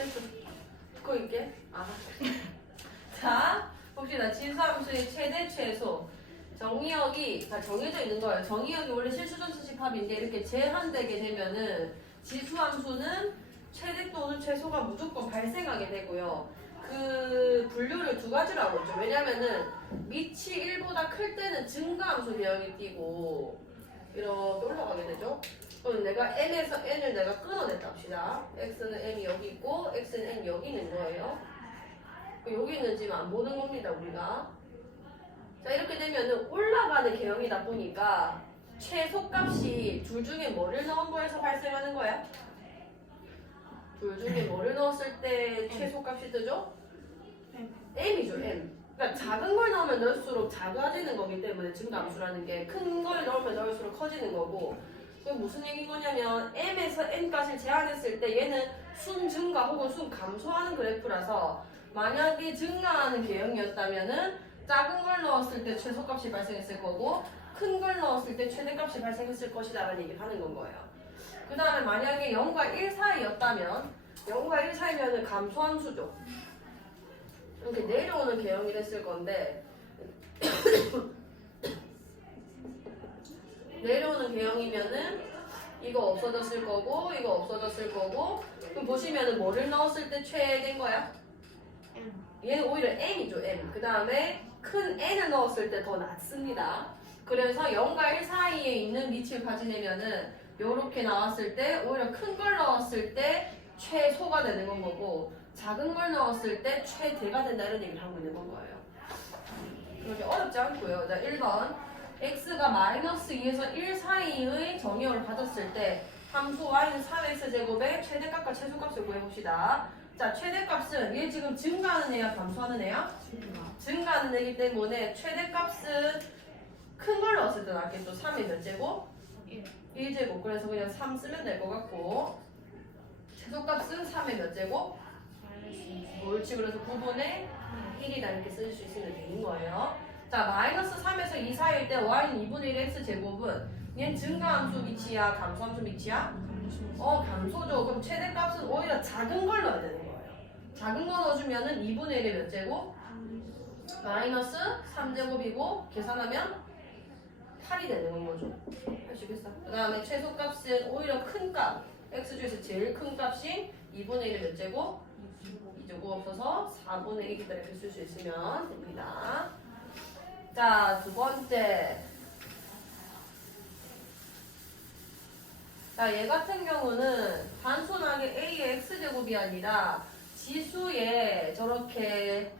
됐어. 듣고 있게. 아. 자, 봅시다. 지수함수의 최대 최소. 정의역이 다 정해져 있는 거예요. 정의역이 원래 실수전수집합인데 이렇게 제한되게 되면은 지수함수는 최대 또는 최소가 무조건 발생하게 되고요. 그 분류를 두 가지로 하고 있죠. 왜냐면은 밑이 1보다 클 때는 증가함수 대형이 띄고 이렇게 올라가게 되죠. 그럼 내가 m에서 n을 내가 끊어냈다 합시다. x는 m이 여기 있고 x는 n 여기 있는 거예요. 여기는 지금 안 보는 겁니다, 우리가. 자, 이렇게 되면은 올라가는 개형이다 보니까 최소값이 둘 중에 뭐를 넣은 거에서 발생하는 거야? 둘 중에 뭐를 넣었을 때 최소값이 뜨죠? m이죠, m. 그러니까 작은 걸 넣으면 넣을수록 작아지는 거기 때문에 증가함수라는 게 큰 걸 넣으면 넣을수록 커지는 거고. 그게 무슨 얘기인 거냐면 m에서 n까지 제한했을 때 얘는 순 증가 혹은 순 감소하는 그래프라서 만약에 증가하는 개형이었다면은 작은 걸 넣었을 때 최소값이 발생했을 거고 큰 걸 넣었을 때 최대값이 발생했을 것이다 라는 얘기를 하는 건 거예요. 그 다음에 만약에 0과 1 사이였다면 0과 1 사이면은 감소함수죠. 이렇게 내려오는 개형이 됐을 건데 내려오는 개형이면은 이거 없어졌을 거고 이거 없어졌을 거고 그럼 보시면은 뭐를 넣었을 때 최대인 거야? 얘는 오히려 m이죠, m. 그 다음에 큰 n을 넣었을 때 더 낮습니다. 그래서 0과 1 사이에 있는 밑을 가지내면은 요렇게 나왔을 때 오히려 큰 걸 넣었을 때 최소가 되는 건 거고 작은 걸 넣었을 때 최대가 된다 이런 얘기를 하고 있는 건 거예요. 그렇게 어렵지 않고요. 자, 1번 x가 마이너스 2에서 1 사이의 정의역을 가졌을 때 함수 y는 3x제곱의 최대값과 최소값을 구해봅시다. 자, 최대값은 얘 지금 증가하는 애야 감소하는 애야? 증가하는 애기 때문에 최대값은 큰 걸 넣었을 때 나왔겠죠. 3이 몇 제곱? 1제곱. 그래서 그냥 3 쓰면 될 것 같고 최소값은 3의 몇 제곱? 옳지. 그래서 9분의 1이다 이렇게 쓸 수 있으면 되는 거예요. 자, 마이너스 3에서 2 사이일 때 y는 2분의 1 x제곱은 얘는 증가함수 밑이야 감소함수 밑이야? 감소죠. 그럼 최대값은 오히려 작은 걸 넣어야 되는 거예요. 작은 거 넣어주면은 2분의 1의 몇 제곱? 마이너스 3제곱이고 계산하면 8이 되는 거죠. 아시겠어? 그 다음에 최소값은 오히려 큰 값. x 중에서 제일 큰 값이 2분의 1의 몇 제곱? 2제곱 없어서 4분의 1이다 이렇게 쓸 수 있으면 됩니다. 자, 두 번째. 자, 얘 같은 경우는 단순하게 a의 x제곱이 아니라 지수에 저렇게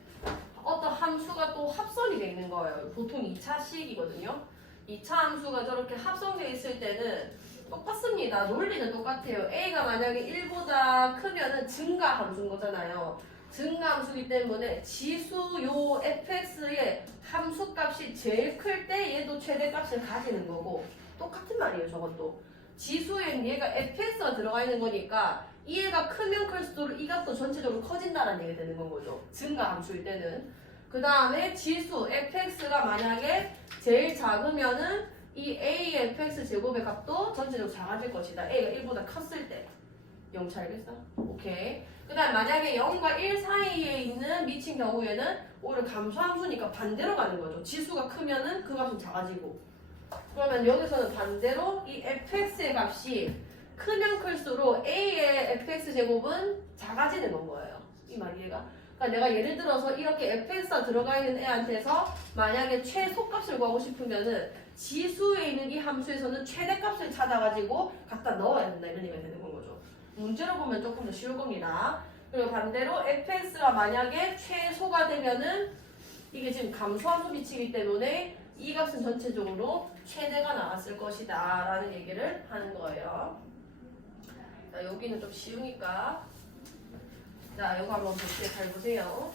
어떤 함수가 또 합성이 되어 있는 거예요. 보통 2차식이거든요. 2차 함수가 저렇게 합성되어 있을 때는 똑같습니다. 논리는 똑같아요. a가 만약에 1보다 크면은 증가 함수인 거잖아요. 증가 함수이기 때문에 지수 요 fx의 함수값이 제일 클 때 얘도 최대값을 가지는 거고 똑같은 말이에요. 저것도. 지수엔 얘가 fx가 들어가 있는 거니까 이 애가 크면 클수록 이 값도 전체적으로 커진다는 얘기가 되는 건 거죠. 증가 함수일 때는. 그 다음에 지수 fx가 만약에 제일 작으면은 이 a의 fx 제곱의 값도 전체적으로 작아질 것이다. a가 1보다 컸을 때. 0차 알겠어? 오케이. 그 다음 만약에 0과 1 사이에 있는 미친 경우에는 오히려 감소함수니까 반대로 가는 거죠. 지수가 크면은 그 값은 작아지고. 그러면 여기서는 반대로 이 fx의 값이 크면 클수록 a의 fx 제곱은 작아지는 건 거예요. 이 말 이해가? 그러니까 내가 예를 들어서 이렇게 fx가 들어가 있는 애한테서 만약에 최소값을 구하고 싶으면은 지수에 있는 이 함수에서는 최대값을 찾아가지고 갖다 넣어야 된다 이런 얘기가 되는 건 거죠. 문제로 보면 조금 더 쉬울 겁니다. 그리고 반대로 fx가 만약에 최소가 되면은 이게 지금 감소함수 미치기 때문에 이 값은 전체적으로 최대가 나왔을 것이다 라는 얘기를 하는 거예요. 자, 여기는 좀 쉬우니까 자, 이거 한번 볼게요. 잘 보세요.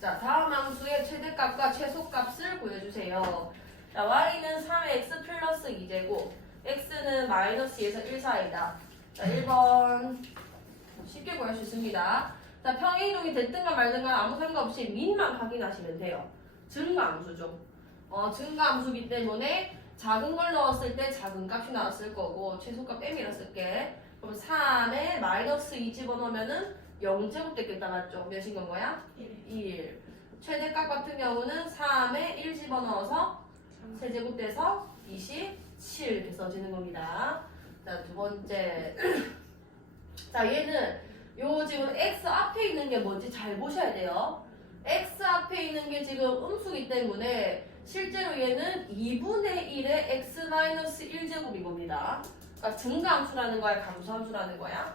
자, 다음 함수의 최대값과 최소값을 구해주세요. 자, y는 3x 플러스 2제곱 x는 마이너스 2에서 1 사이다. 자, 1번 쉽게 구할 수 있습니다. 자, 평행이동이 됐든가 말든가 아무 상관없이 민만 확인하시면 돼요. 증가함수죠. 증가함수기 때문에 작은 걸 넣었을 때 작은 값이 나왔을 거고 최소값 m이라 쓸게. 그럼 3에 마이너스 2 집어넣으면은 0제곱 됐겠다 맞죠? 몇인 건 거야? 1. 최대값 같은 경우는 3에 1 집어넣어서 세제곱 돼서 27 이렇게 써지는 겁니다. 자, 두 번째. 자, 얘는 요 지금 x 앞에 있는 게 뭔지 잘 보셔야 돼요. x 앞에 있는 게 지금 음수기 때문에 실제로 얘는 2분의 1의 x-1제곱인 겁니다. 그러니까 증가함수라는 거야, 감소함수라는 거야?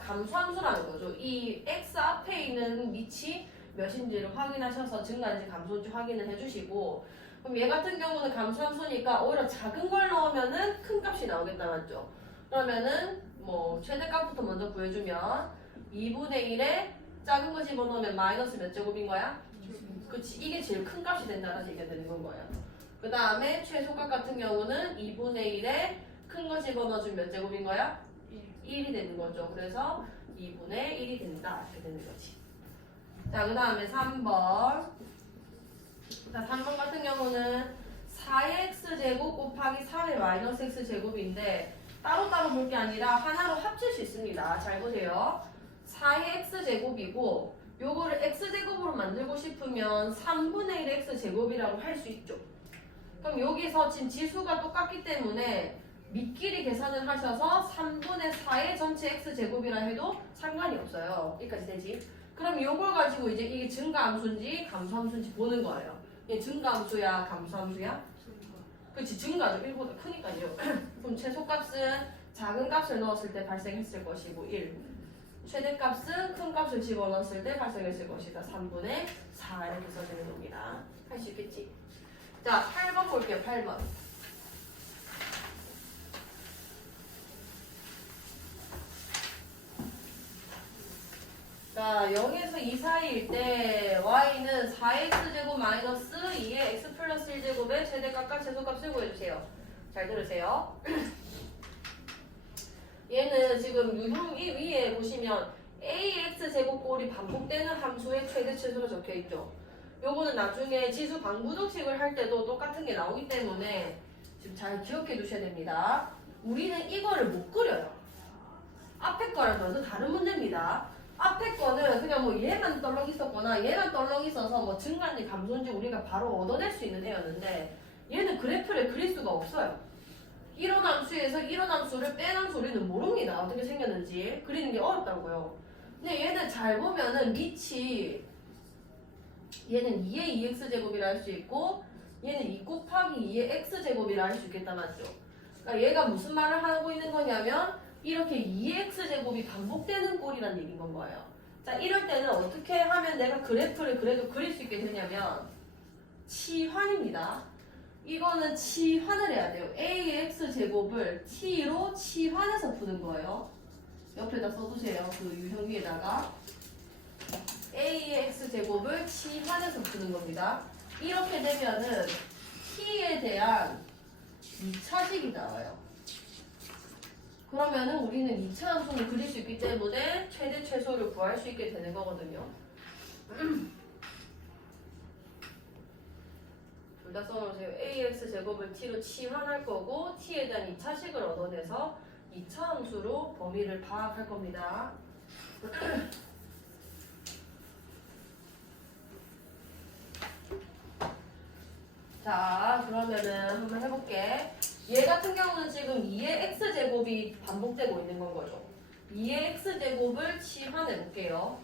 감소함수라는 거죠. 이 x 앞에 있는 밑이 몇인지를 확인하셔서 증가인지 감소인지 확인을 해주시고, 그럼 얘 같은 경우는 감소함수니까 오히려 작은 걸 넣으면은 큰 값이 나오겠다 맞죠? 그러면은 뭐 최대값부터 먼저 구해주면 2분의 1에 작은 거 집어넣으면 마이너스 몇 제곱인 거야? 그치, 이게 제일 큰 값이 된다는 얘기가 되는 건 거예요. 그 다음에 최소값 같은 경우는 2분의 1에 큰 거 집어넣어주면 몇 제곱인 거야? 1이 되는 거죠. 그래서 2분의 1이 된다 이렇게 되는 거지. 자, 그 다음에 3번. 자, 3번 같은 경우는 4x제곱 곱하기 3의 마이너스 x제곱인데 따로따로 볼 게 아니라 하나로 합칠 수 있습니다. 잘 보세요. 4의 x제곱이고 요거를 x제곱으로 만들고 싶으면 3분의 1 x제곱이라고 할 수 있죠. 그럼 여기서 지금 지수가 똑같기 때문에 밑끼리 계산을 하셔서 3분의 4의 전체 x제곱이라 해도 상관이 없어요. 여기까지 되지? 그럼 요걸 가지고 이제 이게 증가함수인지 감소함수인지 보는 거예요. 이게 증가함수야 감소함수야? 그렇지, 증가죠. 1보다 크니까요. 그럼 최소값은 작은 값을 넣었을 때 발생했을 것이고 1. 최대값은 큰 값을 집어넣었을 때 발생했을 것이다. 3분의 4 이렇게 써지는 겁니다. 할 수 있겠지? 자, 8번 볼게요. 8번. 자, 0에서 2 사이일 때 y는 4x제곱 마이너스 2의 x 플러스 1제곱의 최대값과 최소값을 구해주세요. 잘 들으세요. 얘는 지금 유형 위에 보시면 ax제곱꼴이 반복되는 함수의 최대 최소가 적혀있죠. 요거는 나중에 지수 방부정식을 할 때도 똑같은 게 나오기 때문에 지금 잘 기억해 두셔야 됩니다. 우리는 이거를 못 그려요. 앞에 거랑 완전 다른 문제입니다. 앞에 거는 그냥 뭐 얘만 떨렁 있었거나 얘만 떨렁 있어서 뭐 증가인지 감소인지 우리가 바로 얻어낼 수 있는 애였는데 얘는 그래프를 그릴 수가 없어요. 이런 함수에서 이런 함수를 뺀 함수 우리는 모릅니다. 어떻게 생겼는지 그리는 게 어렵다고요. 근데 얘는 잘 보면은 밑이 얘는 2의 2x제곱이라 할 수 있고 얘는 2 곱하기 2의 x제곱이라 할 수 있겠다 맞죠? 그러니까 얘가 무슨 말을 하고 있는 거냐면 이렇게 2x제곱이 반복되는 꼴이라는 얘기인 건 거예요. 자, 이럴 때는 어떻게 하면 내가 그래프를 그래도 그릴 수 있게 되냐면 치환입니다. 이거는 치환을 해야 돼요. ax제곱을 t로 치환해서 푸는 거예요. 옆에다 써두세요. 그 유형 위에다가 ax제곱을 치환해서 푸는 겁니다. 이렇게 되면은 t에 대한 2차식이 나와요. 그러면은 우리는 2차 함수를 그릴 수 있기 때문에 최대 최소를 구할 수 있게 되는 거거든요. 둘 다 써놓으세요. ax제곱을 t로 치환할 거고 t에 대한 2차식을 얻어내서 2차 함수로 범위를 파악할 겁니다. 자, 그러면은 한번 해볼게. 얘 같은 경우는 지금 2의 x제곱이 반복되고 있는 건 거죠. 2의 x제곱을 치환해 볼게요.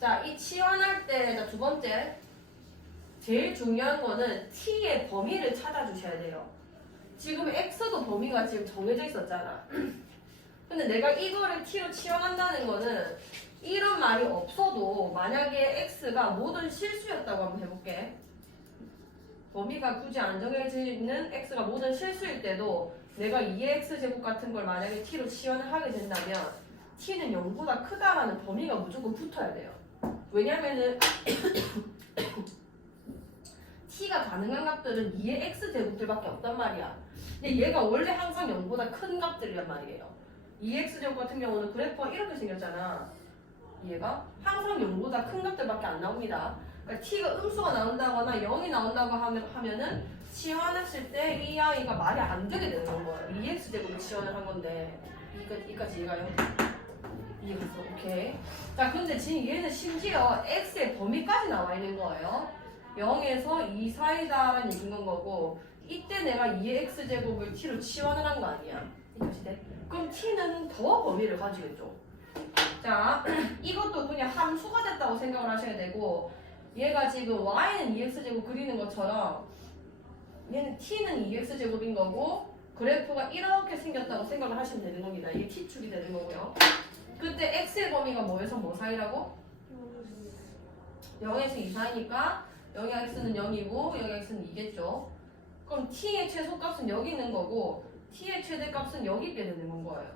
자, 이 치환할 때, 자, 두 번째. 제일 중요한 거는 t의 범위를 찾아주셔야 돼요. 지금 x도 범위가 지금 정해져 있었잖아. 근데 내가 이거를 t로 치환한다는 거는 이런 말이 없어도 만약에 x가 모든 실수였다고 한번 해볼게. 범위가 굳이 안 정해져 있는 x가 모든 실수일 때도 내가 2의 x제곱 같은 걸 만약에 t로 치환을 하게 된다면 t는 0보다 크다라는 범위가 무조건 붙어야 돼요. 왜냐면은 t가 가능한 값들은 2의 x제곱들밖에 없단 말이야. 근데 얘가 원래 항상 0보다 큰 값들이란 말이에요. 2의 x제곱 같은 경우는 그래프가 이렇게 생겼잖아. 얘가 항상 0보다 큰 값들밖에 안 나옵니다. 그러니까 t가 음수가 나온다거나 0이 나온다고 하면은 치환했을 때 이 아이가 말이 안 되게 되는 거예요. 2x제곱을 치환을 한 건데 이까지 이해가요? 이해갔어. 오케이. 자, 근데 지금 얘는 심지어 x의 범위까지 나와 있는 거예요. 0에서 2 사이다라는 얘기인 거고 이때 내가 2x제곱을 t로 치환을 한 거 아니야. 이까지 돼? 그럼 t는 더 범위를 가지겠죠. 자, 이것도 그냥 함수가 됐다고 생각을 하셔야 되고 얘가 지금 y는 2x제곱 그리는 것처럼 얘는 t는 2x제곱인 거고 그래프가 이렇게 생겼다고 생각을 하시면 되는 겁니다. 이게 t축이 되는 거고요. 그때 x의 범위가 뭐에서 뭐 사이라고? 0에서 2 사이니까 여기 x는 0이고 여기 x는 2겠죠. 그럼 t의 최소값은 여기 있는 거고 t의 최대값은 여기 있게 되는 거예요.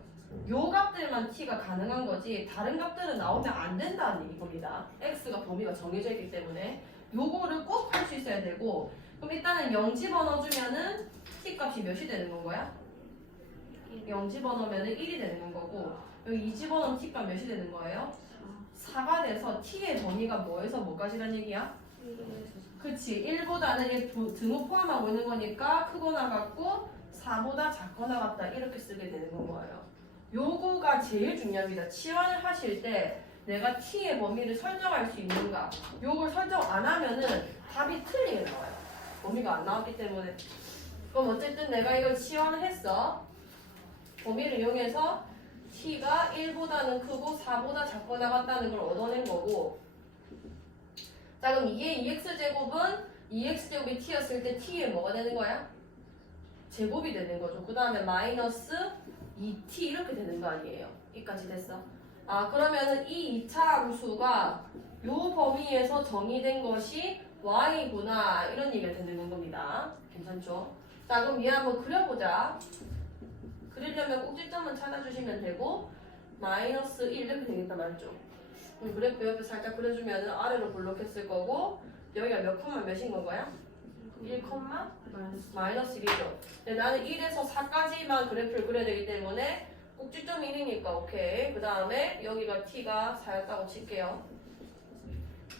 요 값들만 t가 가능한 거지 다른 값들은 나오면 안 된다는 얘기입니다. x가 범위가 정해져 있기 때문에 요거를 꼭 할 수 있어야 되고 그럼 일단은 0 집어넣어주면은 t 값이 몇이 되는 건 거야? 0 집어넣으면은 1이 되는 거고 여기 2 집어넣으면 t 값 몇이 되는 거예요? 4가 돼서 t의 범위가 뭐에서 뭐까지란 얘기야? 그치 1보다는 등호 포함하고 있는 거니까 크거나 같고 4보다 작거나 같다 이렇게 쓰게 되는 건 거예요. 요거가 제일 중요합니다. 치환을 하실 때 내가 t의 범위를 설정할 수 있는가 요걸 설정 안 하면은 답이 틀리게 나와요. 범위가 안 나왔기 때문에. 그럼 어쨌든 내가 이걸 치환을 했어. 범위를 이용해서 t가 1보다는 크고 4보다 작거나 같다는 걸 얻어낸 거고 자 그럼 이게 2x제곱은 2x제곱이 t였을 때 t에 뭐가 되는 거야? 제곱이 되는 거죠. 그 다음에 마이너스 2t 이렇게 되는 거 아니에요. 여기까지 됐어. 아 그러면은 이 2차 함수가 요 범위에서 정의된 것이 y구나 이런 얘기가 되는 겁니다. 괜찮죠? 자 그럼 얘 한번 그려보자. 그리려면 꼭지점은 찾아주시면 되고 마이너스 1 이렇게 되겠다 맞죠? 그럼 그래프 옆에 살짝 그려주면 아래로 볼록했을 거고 여기가 몇 컴마 몇인 건가요? 1 컴마 마이너스 1이죠. 근데 나는 1에서 4까지만 그래프를 그려야 되기 때문에 꼭지점이 1이니까 오케이. 그 다음에 여기가 t가 4였다고 칠게요.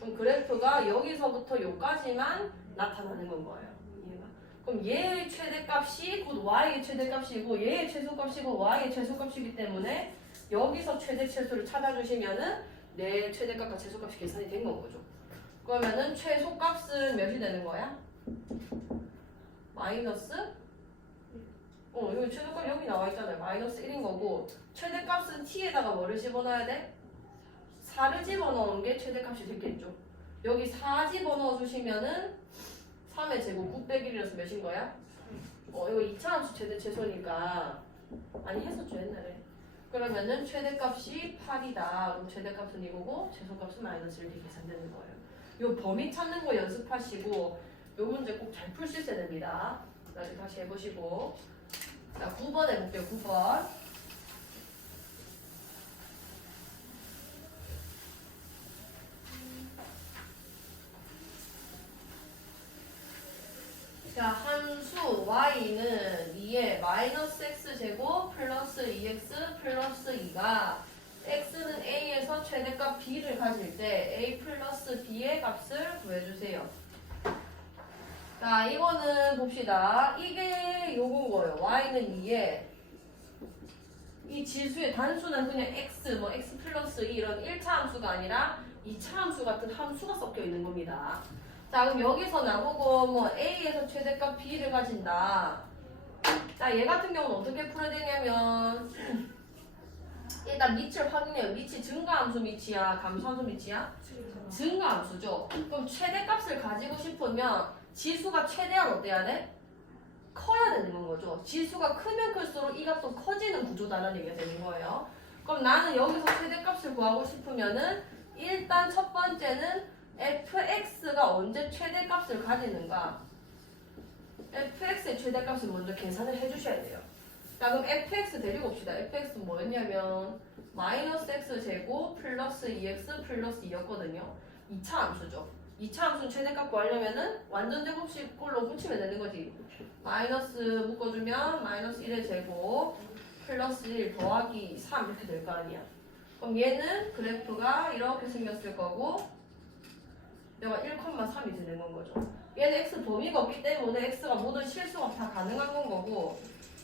그럼 그래프가 여기서부터 여기까지만 나타나는 건 거예요. 얘가. 그럼 얘의 최대값이 곧 y의 최대값이고 얘의 최소값이고 y의 최소값이기 때문에 여기서 최대 최소를 찾아주시면은 내 최대값과 최소값이 계산이 된 건 거죠. 그러면은 최소값은 몇이 되는 거야? 마이너스? 여기 최소값 여기 나와 있잖아요. 마이너스 1인 거고 최대값은 t에다가 뭐를 집어넣어야 돼? 4를 집어넣은 게 최대값이 됐겠죠. 여기 4 집어넣어 주시면은 3의 제곱 9 빼기 1이라서 몇인 거야? 이거 2차 함수 최대 최소니까 많이 했었죠 옛날에. 그러면은 최대값이 8이다. 그럼 최대값은 이거고 최소값은 마이너스 1 이렇게 계산되는 거예요. 요 범위 찾는 거 연습하시고 요 문제 꼭 잘 풀 수 있어야 됩니다. 나중에 다시 해보시고 자 9번 해볼게요. 9번 자 함수 y는 2에 마이너스 x제곱 플러스 2x 플러스 2가 x는 a에서 최대값 b를 가질 때 a 플러스 b의 값을 구해주세요. 자 이거는 봅시다. 이게 요건 거예요. y는 2에 이 지수의 단수는 그냥 x 뭐 x 플러스 2 이런 1차 함수가 아니라 2차 함수 같은 함수가 섞여 있는 겁니다. 자 그럼 여기서 나보고 뭐 a에서 최대값 b를 가진다. 자 얘 같은 경우는 어떻게 풀어야 되냐면 일단 밑을 확인해요. 밑이 증가함수 밑이야 감소함수 밑이야? 증가함수죠. 그럼 최대값을 가지고 싶으면 지수가 최대한 어때야 돼? 커야 되는 거죠. 지수가 크면 클수록 이 값도 커지는 구조다라는 얘기가 되는 거예요. 그럼 나는 여기서 최대값을 구하고 싶으면은 일단 첫 번째는 fx가 언제 최대값을 가지는가? fx의 최대값을 먼저 계산을 해주셔야 돼요. 자 그럼 fx 데리고 옵시다. fx는 뭐였냐면 마이너스 x제곱 플러스 2x 플러스 2였거든요. 2차 함수죠. 2차 함수는 최대값 구하려면은 완전 제곱식꼴로 붙이면 되는 거지. 마이너스 묶어주면 마이너스 1의 제곱 플러스 1 더하기 3 이렇게 될 거 아니야. 그럼 얘는 그래프가 이렇게 생겼을 거고 얘가 1,3이 되는 건 거죠. 얘는 x 범위가 없기 때문에 x가 모든 실수가 다 가능한 건 거고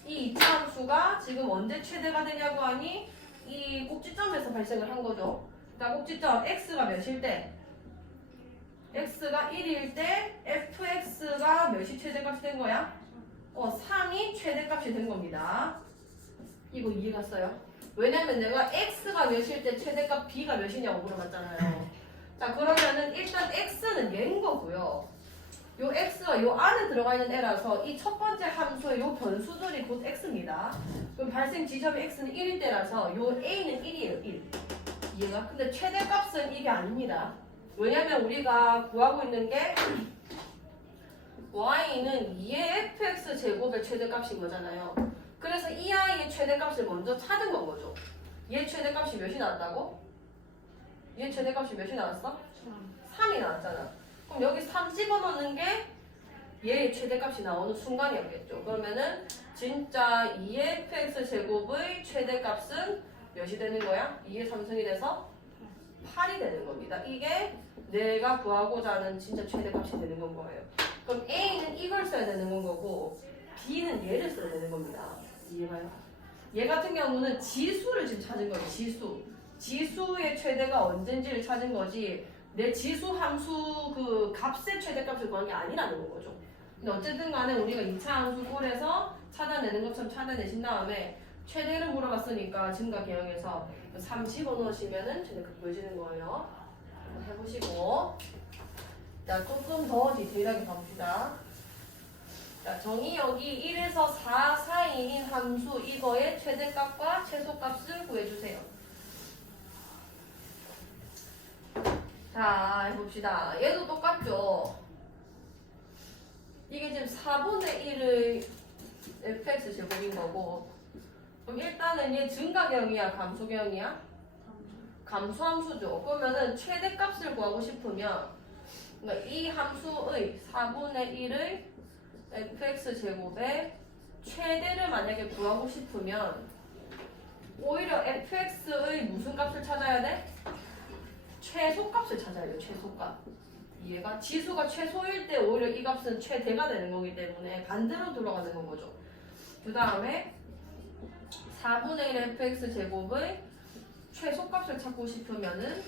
이 2차 함수가 지금 언제 최대가 되냐고 하니 이 꼭지점에서 발생을 한 거죠. 자, 꼭지점 x가 몇일 때? x가 1일 때 fx가 몇이 최대값이 된 거야? 3이 최대값이 된 겁니다. 이거 이해갔어요? 왜냐면 내가 x가 몇일 때 최대값 b가 몇이냐고 물어봤잖아요. 자, 그러면은 일단 x는 얘인 거고요. 요 x가 요 안에 들어가 있는 애라서 이 첫 번째 함수의 요 변수들이 곧 x입니다. 그럼 발생 지점이 x는 1일 때라서 요 a는 1이에요. 1. 이해가? 근데 최대값은 이게 아닙니다. 왜냐면 우리가 구하고 있는 게 y는 2의 fx 제곱의 최대값인 거잖아요. 그래서 이 아이의 최대값을 먼저 찾은 건 거죠. 얘 최대값이 몇이 나왔다고? 얘 최대값이 몇이 나왔어? 3이 나왔잖아. 그럼 여기 3 집어넣는 게 얘의 최대값이 나오는 순간이었겠죠. 그러면은 진짜 2의 fx 제곱의 최대값은 몇이 되는 거야? 2의 3승이 돼서 8이 되는 겁니다. 이게 내가 구하고자 하는 진짜 최대값이 되는 건 거예요. 그럼 A는 이걸 써야 되는 건 거고 B는 얘를 써야 되는 겁니다. 이해가요? 얘 같은 경우는 지수를 지금 찾은 거예요. 지수. 지수의 최대가 언젠지를 찾은 거지 내 지수 함수 그 값의 최대값을 구한 게 아니라는 거죠. 근데 어쨌든 간에 우리가 2차 함수 꼴에서 찾아내는 것처럼 찾아내신 다음에 최대를 물어봤으니까 증가 계형에서 3 집어넣으시면은 최대값 보여지는 거예요. 한번 해보시고 자, 조금 더 디테일하게 가봅시다. 자, 정의 여기 1에서 4 사이인 함수 이거의 최대값과 최소값을 구해주세요. 자, 해봅시다. 얘도 똑같죠? 이게 지금 4분의 1의 fx 제곱인 거고 그럼 일단은 얘 증가계형이야? 감소계형이야? 감소함수죠. 그러면은 최대값을 구하고 싶으면 그러니까 이 함수의 4분의 1의 fx 제곱의 최대를 만약에 구하고 싶으면 오히려 fx의 무슨 값을 찾아야 돼? 최소값을 찾아야 돼요. 최소값. 이해가? 지수가 최소일 때 오히려 이 값은 최대가 되는 거기 때문에 반대로 돌아가는 건 거죠. 그 다음에 4분의 1 fx 제곱의 최소값을 찾고 싶으면은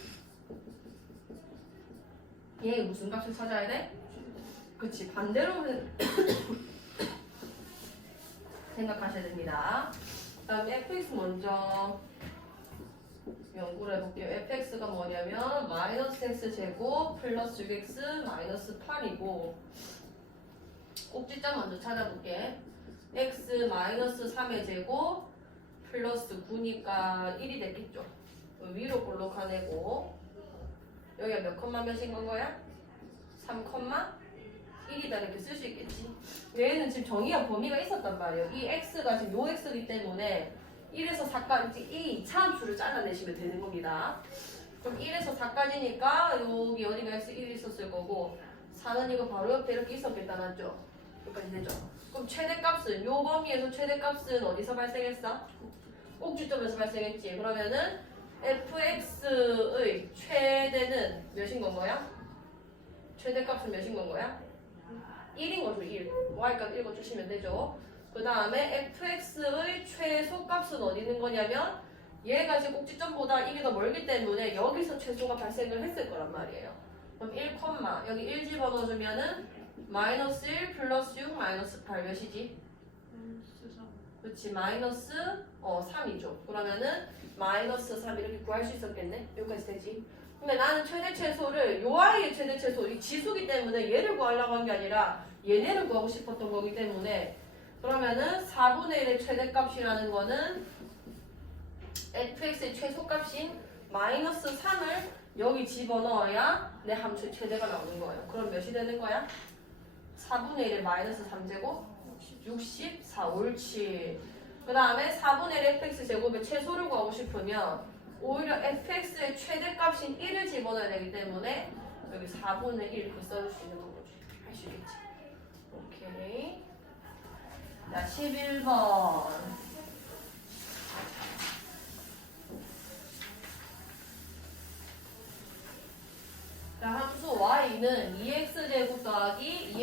얘 무슨 값을 찾아야 돼? 그치, 반대로 생각하셔야 됩니다. 그 다음에 fx 먼저 연구를 해볼게요. fx가 뭐냐면 마이너스 x 제곱 플러스 6x 마이너스 8이고 꼭지점 먼저 찾아볼게. x 마이너스 3의 제곱 플러스 9니까 1이 됐겠죠. 위로 볼록하내고 여기가 몇 컴마 몇인 건 거야? 3 컴마 1이다 이렇게 쓸 수 있겠지. 얘는 지금 정의와 범위가 있었단 말이에요. 이 x가 지금 요 x이기 때문에 1에서 4까지 이 2차 함수를 잘라내시면 되는 겁니다. 그럼 1에서 4까지니까 여기 어디가 x 1이 있었을 거고 4는 이거 바로 옆에 이렇게 있었겠다 맞죠? 여기까지 되죠. 그럼 최대값은 요 범위에서 최대값은 어디서 발생했어? 꼭지점에서 발생했지. 그러면은 fx의 최대는 몇인 건 거야? 최대값은 몇인 건 거야? 1인 거죠. 1. y값 읽어주시면 되죠. 그 다음에 fx의 최소값은 어디 있는 거냐면 얘가 지금 꼭지점보다 이게 더 멀기 때문에 여기서 최소가 발생을 했을 거란 말이에요. 그럼 1, 여기 1 집어넣어주면은 마이너스 1 플러스 6 마이너스 8 몇이지? 그렇지, 마이너스 3이죠. 그러면은 마이너스 3 이렇게 구할 수 있었겠네? 여기까지 되지? 근데 나는 최대 최소를 요 아이의 최대 최소 이 지수기 때문에 얘를 구하려고 한 게 아니라 얘네를 구하고 싶었던 거기 때문에 그러면은 4분의 1의 최대값이라는 거는 fx의 최소값인 마이너스 3을 여기 집어넣어야 내 함수의 최대가 나오는 거예요. 그럼 몇이 되는 거야? 4분의 1의 마이너스 3제곱? 64. 옳지. 그 다음에 4분의 1 fx 제곱의 최소를 구하고 싶으면 오히려 fx의 최대값인 1을 집어넣어야 되기 때문에 여기 4분의 1 이렇게 써줄 수 있는 거죠. 할 수 있겠지. 오케이. 자, 11번. 자, 함수 y는 2x제곱 더하기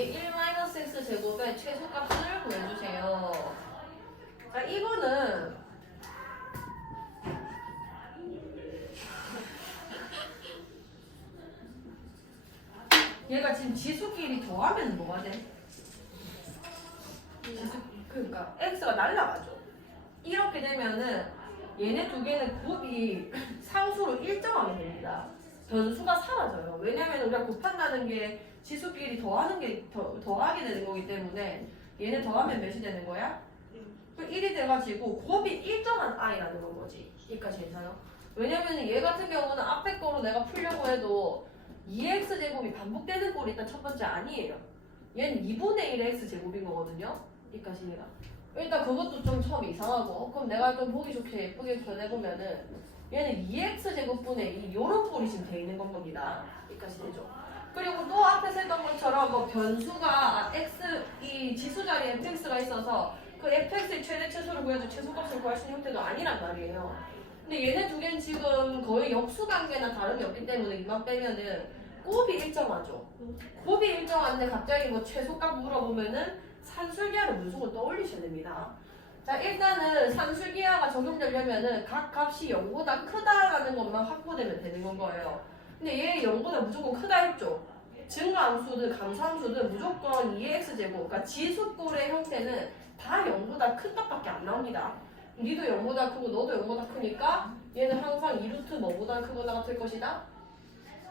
이거는 얘가 지금 지수끼리 더하면 뭐가 돼? 그러니까 x가 날라가죠. 이렇게 되면은 얘네 두 개는 곱이 상수로 일정하게 됩니다. 변수가 사라져요. 왜냐면 우리가 곱한다는 게 지수끼리 더하는 게 더하게 되는 거기 때문에 얘네 더하면 몇이 되는 거야? 1이 돼가지고 곱이 일정한 i라는 건 거지. 여기까지 괜찮아? 왜냐면 얘 같은 경우는 앞에 거로 내가 풀려고 해도 2x 제곱이 반복되는 꼴이 일단 첫 번째 아니에요. 얘는 2분의 1의 x 제곱인 거거든요. 여기까지 얘가. 일단 그것도 좀 처음 이상하고, 그럼 내가 좀 보기 좋게 예쁘게 변해보면은 얘는 2x 제곱분의 2 요런 꼴이 지금 돼 있는 겁니다. 여기까지 되죠. 그리고 또 앞에서 했던 것처럼 뭐 변수가 x 이 지수 자리에 fx가 있어서 그 fx의 최대 최소를 구해서 최소값을 구할 수 있는 형태도 아니란 말이에요. 근데 얘네 두 개는 지금 거의 역수관계나 다름이 없기 때문에 이만 빼면은 곱이 일정하죠. 곱이 일정한데 갑자기 뭐 최소값 물어보면은 산술기하를 무조건 떠올리셔야 됩니다. 자, 일단은 산술기하가 적용되려면은 각 값이 0보다 크다라는 것만 확보되면 되는 건 거예요. 근데 얘 0보다 무조건 크다 했죠. 증가함수든 감소함수든 무조건 2x제곱, 그러니까 지수꼴의 형태는 다 0보다 큰 값밖에 안 나옵니다. 니도 0보다 크고 너도 0보다 크니까 얘는 항상 2루트 뭐보다 크거나 같을 것이다?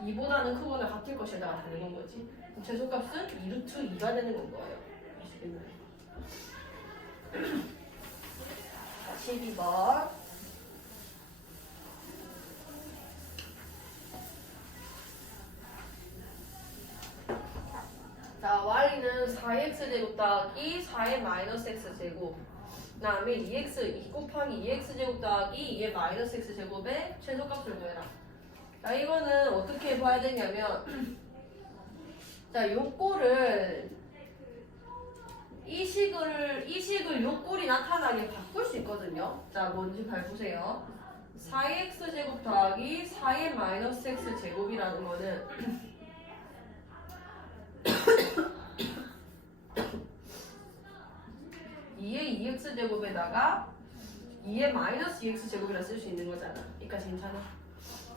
2보다는 크거나 같을 것이다가 되는 건 거지. 그럼 최소값은 2루트 2가 되는 건 거예요. 자, 12번. 자, y는 4x제곱 더하기 4의 마이너스 x제곱, 그 다음에 2 곱하기 2x제곱 더하기 2의 마이너스 x제곱의 최소값을 구해라. 자, 이거는 어떻게 봐야 되냐면 자, 요 꼴을 이 식을 요 꼴이 나타나게 바꿀 수 있거든요. 자, 뭔지 잘 보세요. 4x제곱 더하기 4의 마이너스 x제곱이라는 거는 2의 2x제곱에다가 2의 마이너스 2x제곱이라 쓸 수 있는 거잖아. 그러니까 괜찮아.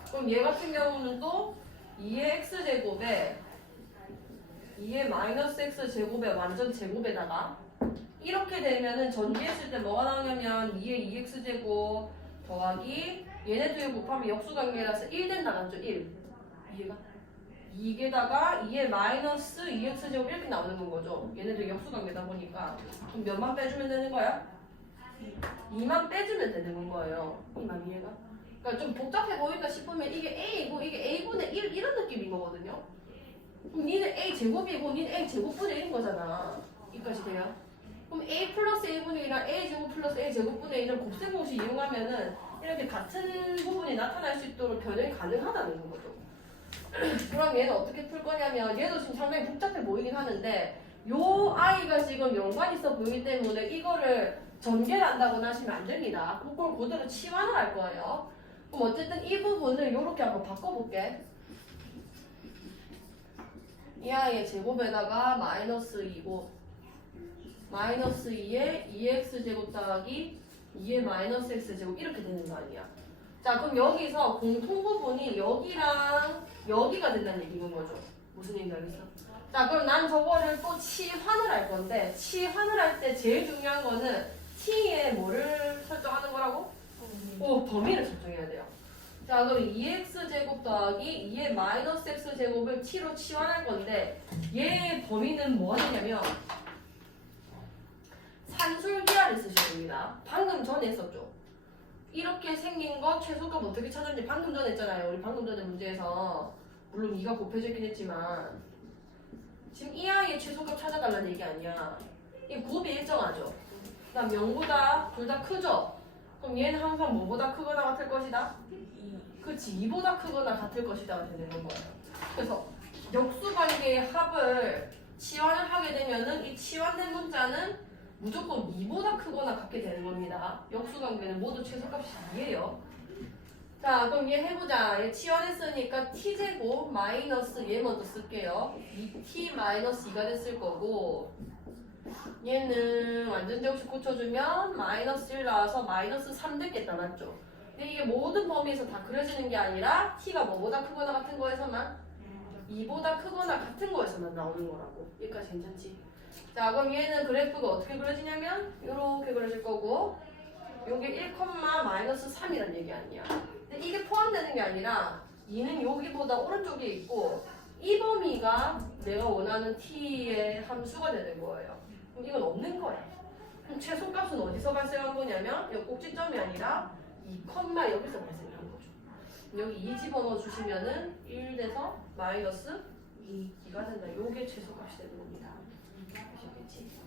그럼 얘 같은 경우는 또 2의 x제곱에 2의 마이너스 x제곱의 완전 제곱에다가 이렇게 되면은 전개했을 때 뭐가 나오냐면 2의 2x제곱 더하기 얘네 둘 곱하면 역수관계라서 1 된다고 하죠. 1. 이해가? 2에다가 2의 마이너스 2x제곱 이렇게 나오는 건 거죠. 얘네들 역수관계다 보니까. 그럼 몇만 빼주면 되는 거야? 2만 빼주면 되는 건 거예요. 이만 이해가? 그러니까 좀 복잡해 보인다 싶으면 이게 a이고 이게 a분의 1 이런 느낌인 거거든요. 그럼 니는 a 제곱이고 니는 a 제곱분의 1인 거잖아. 이까지 돼요? 그럼 a 플러스 a분의 1이랑 a 제곱 플러스 a 제곱분의 1을 곱셈 공식 이용하면은 이렇게 같은 부분이 나타날 수 있도록 변형이 가능하다는 거죠. 그럼 얘는 어떻게 풀 거냐면 얘도 지금 상당히 복잡해 보이긴 하는데 요 아이가 지금 연관이 있어 보이기 때문에 이거를 전개를 한다거나 하시면 안 됩니다. 그걸 그대로 치환을 할 거예요. 그럼 어쨌든 이 부분을 이렇게 한번 바꿔볼게. 이 아이의 제곱에다가 마이너스 2고 마이너스 2에 2x제곱 더하기 2의 마이너스 x제곱 이렇게 되는 거 아니야. 자, 그럼 여기서 공통 부분이 여기랑 여기가 된다는 얘기인 거죠. 무슨 얘기인지 알겠어? 자, 그럼 난 저거를 또 치환을 할 건데 치환을 할 때 제일 중요한 거는 t에 뭐를 설정하는 거라고? 범위를 설정해야 돼요. 자, 그럼 2x제곱 더하기 2의 마이너스 x제곱을 t로 치환할 건데 얘의 범위는 뭐 하느냐면 산술기하를 쓰셔야 됩니다. 방금 전에 했었죠. 이렇게 생긴 거 최소값 어떻게 찾았는지 방금 전에 했잖아요. 우리 방금 전에 문제에서 물론 2가 곱해져 있긴 했지만 지금 이 아이의 최소값 찾아달라는 얘기 아니야. 이 곱이 일정하죠. 그 다음 0보다 둘 다 크죠. 그럼 얘는 항상 뭐보다 크거나 같을 것이다? 그치, 2보다 크거나 같을 것이다 되는 거예요. 그래서 역수관계의 합을 치환을 하게 되면은 이 치환된 문자는 무조건 2보다 크거나 같게 되는 겁니다. 역수관계는 모두 최소값이 2예요. 자, 그럼 얘 해보자. 얘 치환했으니까 t제곱 마이너스 얘 먼저 쓸게요. 2t 마이너스 2가 됐을 거고 얘는 완전제곱식 고쳐주면 마이너스 1 나와서 마이너스 3 됐겠다, 맞죠? 근데 이게 모든 범위에서 다 그려지는 게 아니라 t가 뭐보다 크거나 같은 거에서만 2보다 크거나 같은 거에서만 나오는 거라고. 여기까지 괜찮지? 자, 그럼 얘는 그래프가 어떻게 그려지냐면 이렇게 그려질 거고 요게 1, 마이너스 3이란 얘기 아니야. 근데 이게 포함되는 게 아니라 2는 여기보다 오른쪽에 있고 이 범위가 내가 원하는 t의 함수가 되는 거예요. 그럼 이건 없는 거야. 그럼 최소값은 어디서 발생한 거냐면 이 꼭지점이 아니라 2, 여기서 발생한 거죠. 여기 2 집어넣어 주시면은 1 돼서 마이너스 2가 된다. 요게 최소값이 되는 겁니다. 아시겠지?